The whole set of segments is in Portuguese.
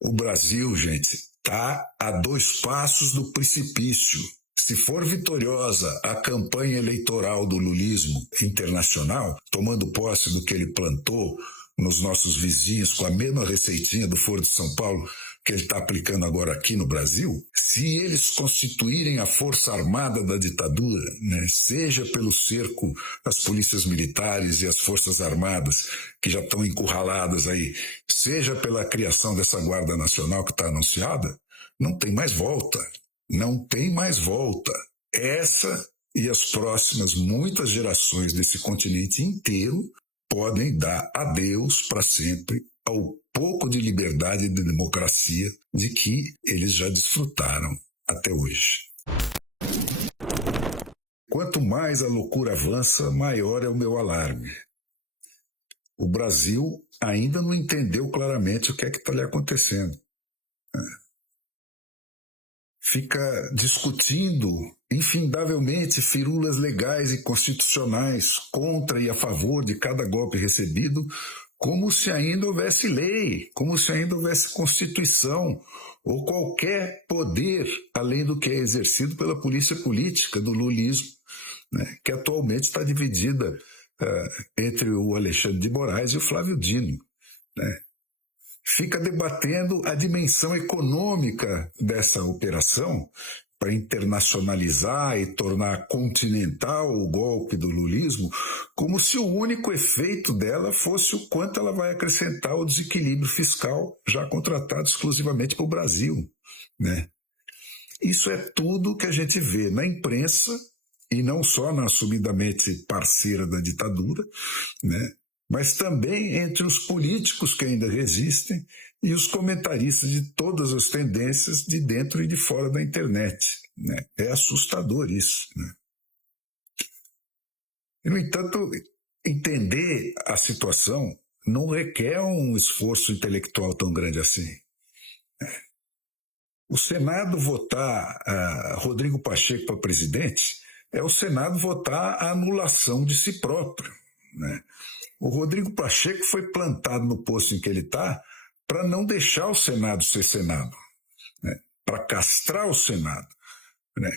O Brasil, gente, está a 2 passos do precipício. Se for vitoriosa a campanha eleitoral do lulismo internacional, tomando posse do que ele plantou nos nossos vizinhos com a mesma receitinha do Foro de São Paulo que ele está aplicando agora aqui no Brasil, se eles constituírem a força armada da ditadura, né, seja pelo cerco das polícias militares e as forças armadas que já estão encurraladas aí, seja pela criação dessa Guarda Nacional que está anunciada, não tem mais volta. Não tem mais volta. Essa e as próximas muitas gerações desse continente inteiro podem dar adeus para sempre ao pouco de liberdade e de democracia de que eles já desfrutaram até hoje. Quanto mais a loucura avança, maior é o meu alarme. O Brasil ainda não entendeu claramente o que é que está lhe acontecendo. Fica discutindo infindavelmente firulas legais e constitucionais contra e a favor de cada golpe recebido, como se ainda houvesse lei, como se ainda houvesse Constituição ou qualquer poder além do que é exercido pela polícia política do lulismo, né, que atualmente está dividida entre o Alexandre de Moraes e o Flávio Dino, né. Fica debatendo a dimensão econômica dessa operação para internacionalizar e tornar continental o golpe do lulismo, como se o único efeito dela fosse o quanto ela vai acrescentar ao desequilíbrio fiscal já contratado exclusivamente para o Brasil, né? Isso é tudo que a gente vê na imprensa, e não só na assumidamente parceira da ditadura, né? Mas também entre os políticos que ainda resistem e os comentaristas de todas as tendências de dentro e de fora da internet, né? É assustador isso, né? E, no entanto, entender a situação não requer um esforço intelectual tão grande assim. O Senado votar Rodrigo Pacheco para presidente é o Senado votar a anulação de si próprio, né? O Rodrigo Pacheco foi plantado no posto em que ele está para não deixar o Senado ser Senado, né? Para castrar o Senado, né?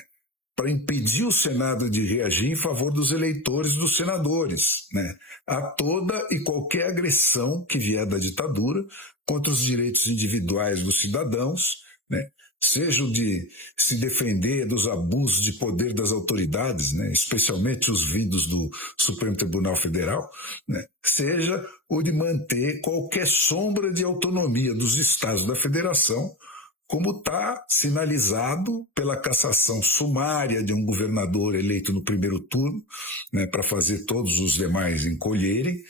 Para impedir o Senado de reagir em favor dos eleitores dos senadores, né? A toda e qualquer agressão que vier da ditadura contra os direitos individuais dos cidadãos, né? Seja o de se defender dos abusos de poder das autoridades, né, especialmente os vindos do Supremo Tribunal Federal, né, seja o de manter qualquer sombra de autonomia dos estados da federação, como está sinalizado pela cassação sumária de um governador eleito no primeiro turno, né, para fazer todos os demais encolherem,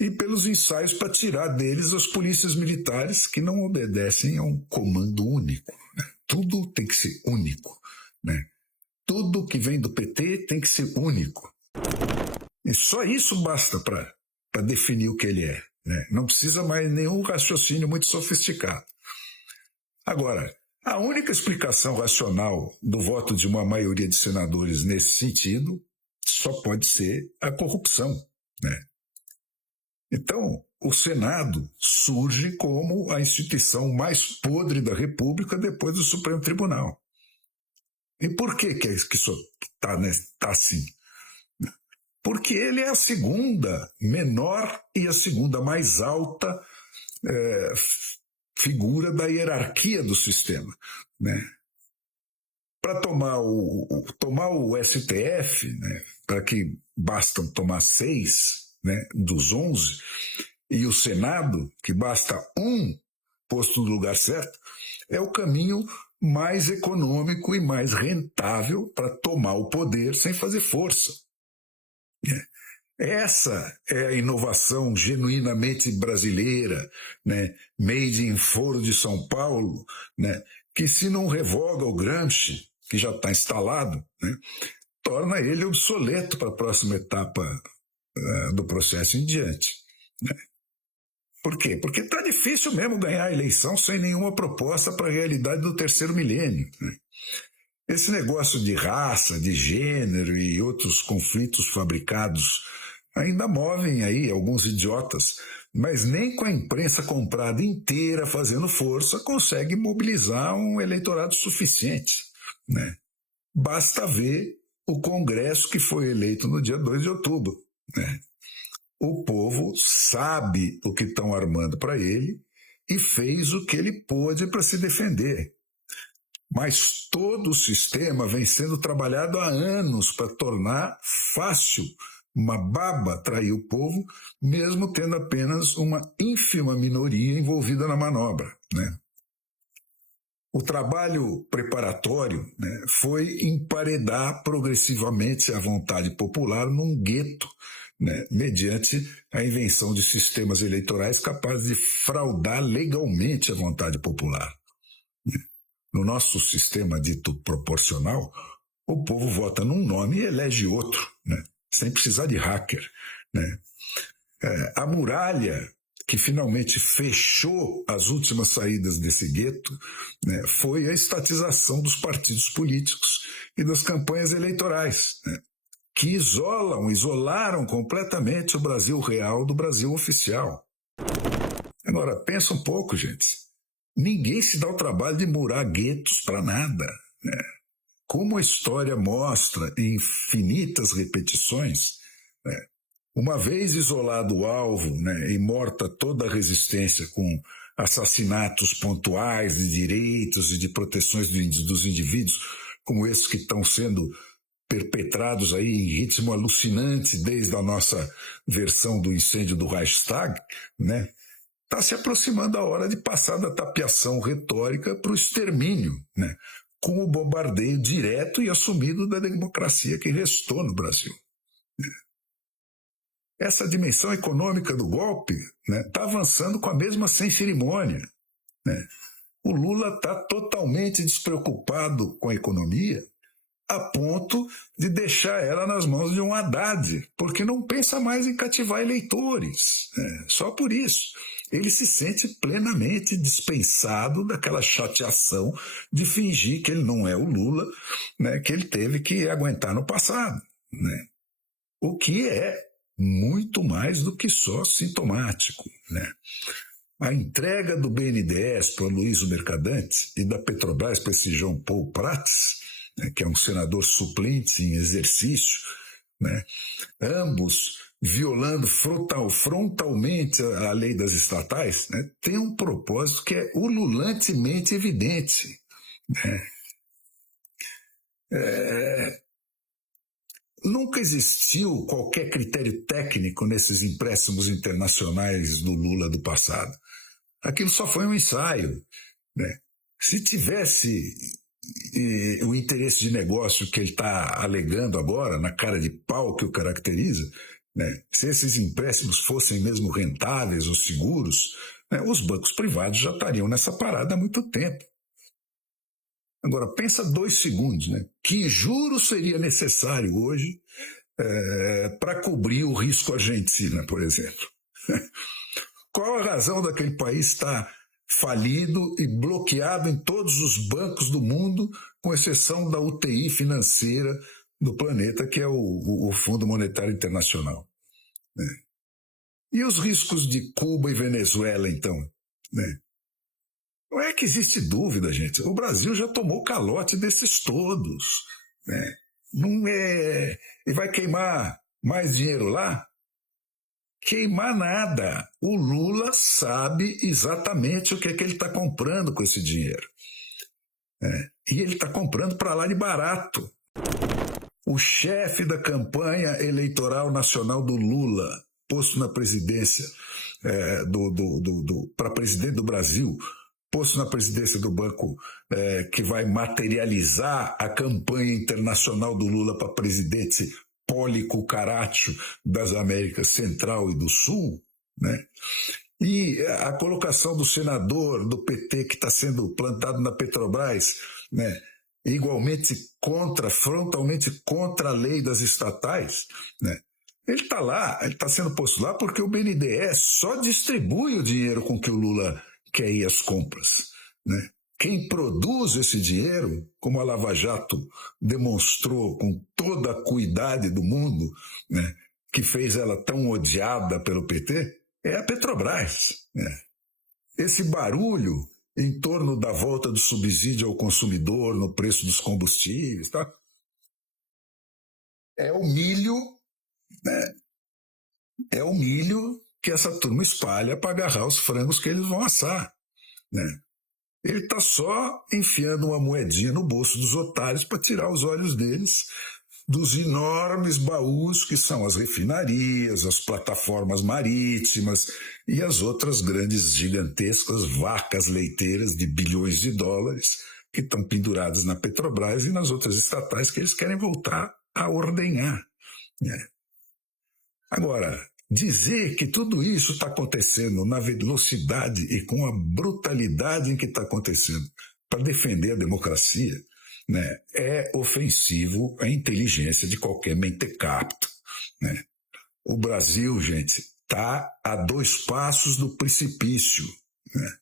e pelos ensaios para tirar deles as polícias militares que não obedecem a um comando único. Né? Tudo tem que ser único, né? Tudo que vem do PT tem que ser único. E só isso basta para definir o que ele é, né? Não precisa mais nenhum raciocínio muito sofisticado. Agora, a única explicação racional do voto de uma maioria de senadores nesse sentido só pode ser a corrupção, né? Então, o Senado surge como a instituição mais podre da República depois do Supremo Tribunal. E por que isso está assim? Porque ele é a segunda menor e a segunda mais alta figura da hierarquia do sistema, né? Para tomar o STF, né, para que bastam tomar 6, né, dos 11, e o Senado, que basta um posto no lugar certo, é o caminho mais econômico e mais rentável para tomar o poder sem fazer força. Essa é a inovação genuinamente brasileira, né, made in Foro de São Paulo, né, que se não revoga o Gramsci, que já está instalado, né, torna ele obsoleto para a próxima etapa do processo em diante, né? Por quê? Porque está difícil mesmo ganhar a eleição sem nenhuma proposta para a realidade do terceiro milênio, né? Esse negócio de raça, de gênero e outros conflitos fabricados ainda movem aí alguns idiotas mas nem com a imprensa comprada inteira fazendo força consegue mobilizar um eleitorado suficiente, né? Basta ver o Congresso que foi eleito no dia 2 de outubro, né? O povo sabe o que estão armando para ele e fez o que ele pôde para se defender. Mas todo o sistema vem sendo trabalhado há anos para tornar fácil, uma baba atrair o povo, mesmo tendo apenas uma ínfima minoria envolvida na manobra, né? O trabalho preparatório, né, foi emparedar progressivamente a vontade popular num gueto, né, mediante a invenção de sistemas eleitorais capazes de fraudar legalmente a vontade popular. No nosso sistema dito proporcional, o povo vota num nome e elege outro, né, sem precisar de hacker, né? A muralha que finalmente fechou as últimas saídas desse gueto, né, foi a estatização dos partidos políticos e das campanhas eleitorais, né, que isolaram completamente o Brasil real do Brasil oficial. Agora, pensa um pouco, gente. Ninguém se dá o trabalho de murar guetos para nada, né? Como a história mostra em infinitas repetições, né, uma vez isolado o alvo, né, e morta toda a resistência com assassinatos pontuais de direitos e de proteções dos indivíduos, como esses que estão sendo perpetrados aí em ritmo alucinante desde a nossa versão do incêndio do Reichstag, né, está se aproximando a hora de passar da tapiação retórica para o extermínio, né, com o bombardeio direto e assumido da democracia que restou no Brasil. Essa dimensão econômica do golpe está, né, avançando com a mesma sem cerimônia, né? O Lula está totalmente despreocupado com a economia, a ponto de deixar ela nas mãos de um Haddad, porque não pensa mais em cativar eleitores, né? Só por isso. Ele se sente plenamente dispensado daquela chateação de fingir que ele não é o Lula, né, que ele teve que aguentar no passado, né? O que é muito mais do que só sintomático, né? A entrega do BNDES para o Aloysio Mercadante e da Petrobras para esse João Paulo Prats, né, que é um senador suplente em exercício, né, ambos violando frontalmente a lei das estatais, né, tem um propósito que é ululantemente evidente, né? Nunca existiu qualquer critério técnico nesses empréstimos internacionais do Lula do passado. Aquilo só foi um ensaio, né? Se tivesse o interesse de negócio que ele está alegando agora, na cara de pau que o caracteriza, né, se esses empréstimos fossem mesmo rentáveis ou seguros, né, os bancos privados já estariam nessa parada há muito tempo. Agora, pensa 2 segundos, né? Que juro seria necessário hoje para cobrir o risco Argentina, por exemplo? Qual a razão daquele país estar falido e bloqueado em todos os bancos do mundo, com exceção da UTI financeira do planeta, que é o Fundo Monetário Internacional, né? E os riscos de Cuba e Venezuela, então, né? Não é que existe dúvida, gente. O Brasil já tomou calote desses todos, né? Não é... E vai queimar mais dinheiro lá? Queimar nada. O Lula sabe exatamente o que é que ele está comprando com esse dinheiro, né? E ele está comprando para lá de barato. O chefe da campanha eleitoral nacional do Lula, posto na presidência, para presidente do Brasil, posto na presidência do banco que vai materializar a campanha internacional do Lula para presidente policucarátil das Américas Central e do Sul, né? E a colocação do senador do PT que está sendo plantado na Petrobras, né, igualmente frontalmente contra a lei das estatais, né? Ele está lá, ele está sendo posto lá porque o BNDES só distribui o dinheiro com que o Lula quer ir às compras, né? Quem produz esse dinheiro, como a Lava Jato demonstrou com toda a cuidade do mundo, né, que fez ela tão odiada pelo PT, é a Petrobras, né? Esse barulho em torno da volta do subsídio ao consumidor no preço dos combustíveis, tá? É o milho, né? É o milho que essa turma espalha para agarrar os frangos que eles vão assar, né? Ele está só enfiando uma moedinha no bolso dos otários para tirar os olhos deles dos enormes baús que são as refinarias, as plataformas marítimas e as outras grandes, gigantescas vacas leiteiras de bilhões de dólares que estão penduradas na Petrobras e nas outras estatais que eles querem voltar a ordenhar, né? Agora, dizer que tudo isso está acontecendo na velocidade e com a brutalidade em que está acontecendo para defender a democracia, né, é ofensivo à inteligência de qualquer mentecapto, né? O Brasil, gente, está a 2 passos do precipício, né?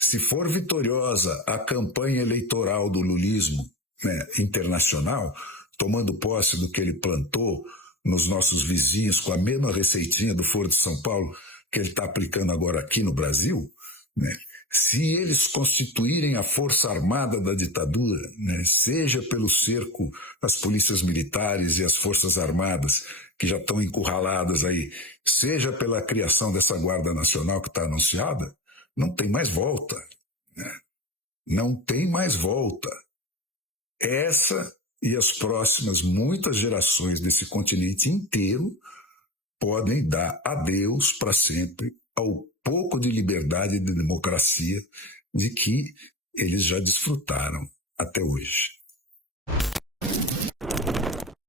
Se for vitoriosa a campanha eleitoral do lulismo, né, internacional, tomando posse do que ele plantou nos nossos vizinhos com a mesma receitinha do Foro de São Paulo que ele está aplicando agora aqui no Brasil, né? Se eles constituírem a força armada da ditadura, né, seja pelo cerco às polícias militares e às forças armadas que já estão encurraladas aí, seja pela criação dessa Guarda Nacional que está anunciada, não tem mais volta, né? Não tem mais volta. Essa e as próximas muitas gerações desse continente inteiro podem dar adeus para sempre ao pouco de liberdade e de democracia de que eles já desfrutaram até hoje.